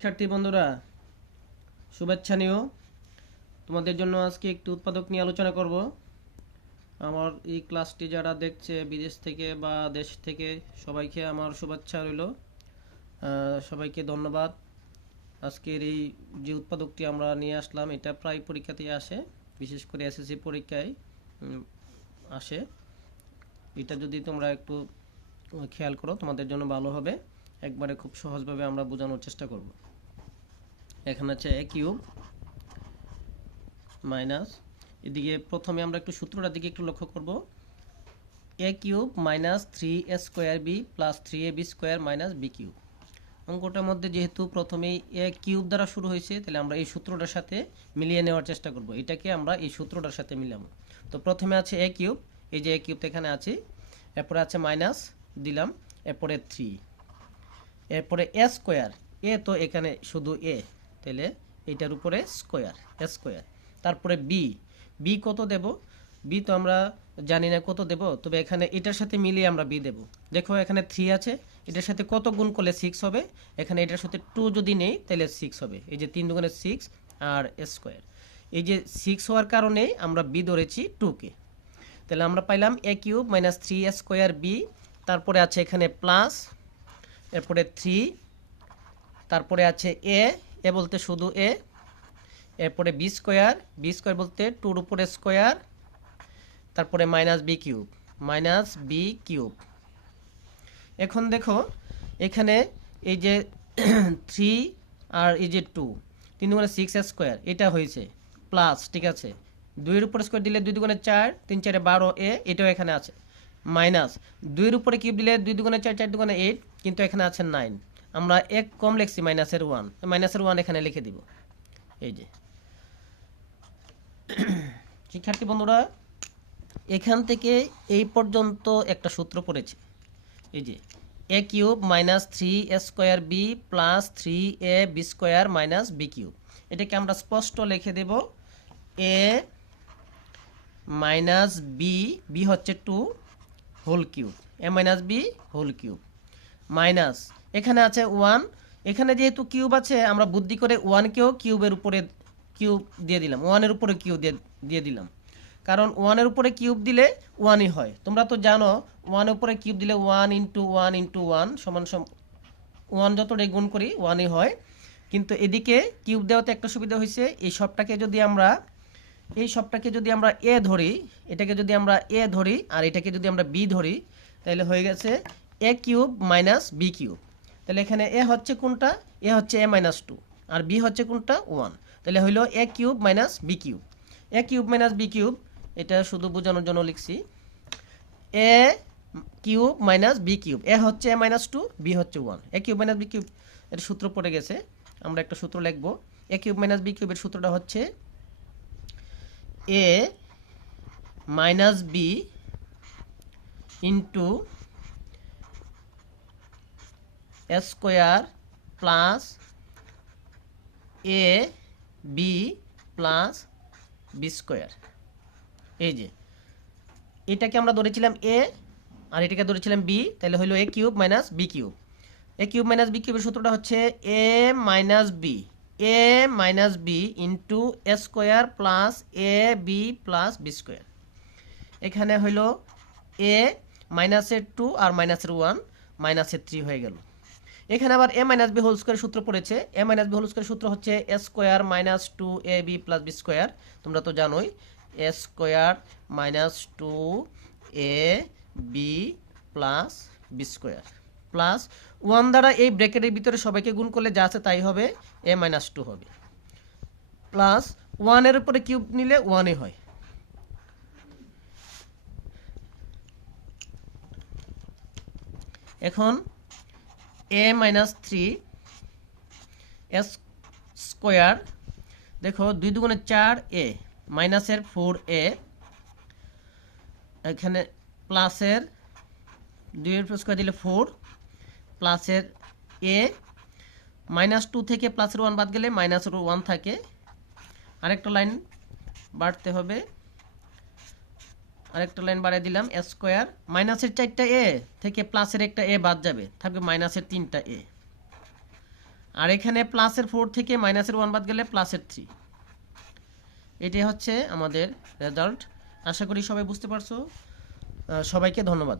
শিক্ষার্থী বন্ধুরা, শুভেচ্ছা নিও। তোমাদের জন্য আজকে একটি উৎপাদক নিয়ে আলোচনা করব। আমার এই ক্লাসটি যারা দেখছে বিদেশ থেকে বা দেশ থেকে, সবাইকে আমার শুভেচ্ছা রইল। সবাইকে ধন্যবাদ। আজকের এই যে উৎপাদকটি আমরা নিয়ে আসলাম, এটা প্রায় পরীক্ষাতেই আসে, বিশেষ করে এসএসসি পরীক্ষায় আসে। এটা যদি তোমরা একটু খেয়াল করো, তোমাদের জন্য ভালো হবে। একবারে খুব সহজভাবে আমরা বোঝানোর চেষ্টা করব। এখানে আছে এ কিউব মাইনাস, এদিকে প্রথমে আমরা একটু সূত্রটার দিকে একটু লক্ষ্য করব। A cube minus 3a² B plus 3ab² minus B cube. অঙ্কটার মধ্যে যেহেতু প্রথমেই এ কিউব দ্বারা শুরু হয়েছে, তাহলে আমরা এই সূত্রটার সাথে মিলিয়ে নেওয়ার চেষ্টা করব। এটাকে আমরা এই সূত্রটার সাথে মিলাবো। তো প্রথমে আছে এ কিউব, এই যে এ কিউবটা এখানে আছে, এরপরে আছে মাইনাস দিলাম, এরপরে 3, এরপরে এ স্কোয়ার, এ তো এখানে শুধু এ, তাহলে এইটার উপরে স্কোয়ার, এ স্কোয়ার। তারপরে বি, বি কত দেব? বি তো আমরা জানি না কত দেব, তবে এখানে এটার সাথে মিলিয়ে আমরা বি দেব। দেখো এখানে 3 আছে, এটার সাথে কত গুণ করলে 6 হবে? এখানে এটার সাথে 2 যদি নেই তাহলে 6 হবে। এই যে 3 দুগুণে 6 আর স্কোয়ার, এই যে 6 হওয়ার কারণে আমরা বি ধরেছি 2কে। তাহলে আমরা পাইলাম এ কিউব মাইনাস 3a² বি, তারপরে আছে এখানে প্লাস, এরপরে 3, তারপরে আছে এ বলতে শুধু এ, এরপরে বি স্কোয়ার, বি স্কোয়ার বলতে 2-র উপরে স্কোয়ার, তারপরে minus B cube, minus B cube. এখন দেখো এখানে এই যে 3 আর এই যে 2, 3 দুগুণে 6a², এটা হয়েছে প্লাস, ঠিক আছে। 2-এর উপরে স্কোয়ার দিলে 2 দুগুণে 4, 3 4 12 এ, এটাও এখানে আছে। মাইনাস 2-এর উপরে কিউব দিলে 2 দুগুণে 4, 4 দুগুণে 8, কিন্তু এখানে আছে 9। আমরা এক কম লিখছি, মাইনাসের 1, মাইনাসের 1 এখানে লিখে দিব। এই যে শিক্ষার্থী বন্ধুরা, এখান থেকে এই পর্যন্ত একটা সূত্র পড়েছে। এই যে A cube minus 3a² B plus 3ab² minus B cube. এটাকে আমরা স্পষ্ট লিখে দেব এ মাইনাস বি, বি হচ্ছে 2 whole cube, A minus B whole cube, minus এখানে আছে 1, এখানে যেহেতু কিউব আছে আমরা বুদ্ধি করে 1কেও কিউবের উপরে কিউব দিয়ে দিলাম, 1-এর উপরে কিউব দিয়ে দিলাম, কারণ 1-এর উপরে কিউব দিলে 1ই হয়। তোমরা তো জানো 1-এর উপরে কিউব দিলে 1 ইন্টু 1 ইন্টু 1 সমান 1, যতটাই গুণ করি 1ই হয়। কিন্তু এদিকে কিউব দেওয়াতে একটা সুবিধা হয়েছে, এই সবটাকে যদি আমরা এ ধরি, এটাকে যদি আমরা এ ধরি আর এটাকে যদি আমরা বি ধরি, তাহলে হয়ে গেছে এ কিউব মাইনাস বি কিউব। তাহলে এখানে এ হচ্ছে কোনটা? এ হচ্ছে এ মাইনাস 2, আর বি হচ্ছে কোনটা? 1। তাহলে হইল এ কিউব মাইনাস বি কিউব। এ কিউব মাইনাস বি কিউব, এটা শুধু বোঝানোর জন্য লিখছি। এ কিউব মাইনাস বি কিউব, এ হচ্ছে এ মাইনাস 2, বি হচ্ছে 1। এ কিউব মাইনাস বি কিউব এর সূত্র পড়ে গেছে, আমরা একটা সূত্র লিখব। এ কিউব মাইনাস বি কিউবের সূত্রটা হচ্ছে এ minus B into A square plus A B plus B square. এই যে এটাকে আমরা ধরেছিলাম এ আর এটাকে ধরেছিলাম বি, তাহলে হলো এ কিউব মাইনাস বি কিউব। এ কিউব মাইনাস বি কিউবের সূত্রটা হচ্ছে এ minus B into A square plus A B plus B square. এখানে হইল এ মাইনাসের 2 আর মাইনাসের 1, মাইনাসের 3 হয়ে গেল। এখানে আবার A minus B whole square সূত্র পড়েছে। A minus B whole square সূত্র হচ্ছে A square minus 2ab plus B square. তোমরা তো জানোই A square minus 2ab plus B square plus 1 দ্বারা এই ব্র্যাকেটের ভিতরে সবাইকে গুণ করলে যা আছে তাই হবে, এ মাইনাস 2 হবে, প্লাস 1-এর উপরে কিউব নিলে 1ই হয়। এখন এ মাইনাস 3 এস স্কোয়ার, দেখো 2 দুগুণে 4 এ, মাইনাসের 4a, এখানে প্লাসের 2-এর স্কোয়ার দিলে 4, প্লাসের এ, মাইনাস 2 থেকে প্লাসের 1 বাদ গেলে মাইনাসের 1 থাকে, আরেকটা লাইন বাড়তে হবে, আরেকটা লাইন বাড়িয়ে দিলাম এ স্কোয়ার, মাইনাসের 4টা এ থেকে প্লাসের একটা এ বাদ যাবে, থাকবে মাইনাসের 3টা এ, আর এখানে প্লাসের 4 থেকে মাইনাসের 1 বাদ গেলে প্লাসের 3। এটাই হচ্ছে আমাদের রেজাল্ট। আশা করি সবাই বুঝতে পারছো। সবাইকে ধন্যবাদ।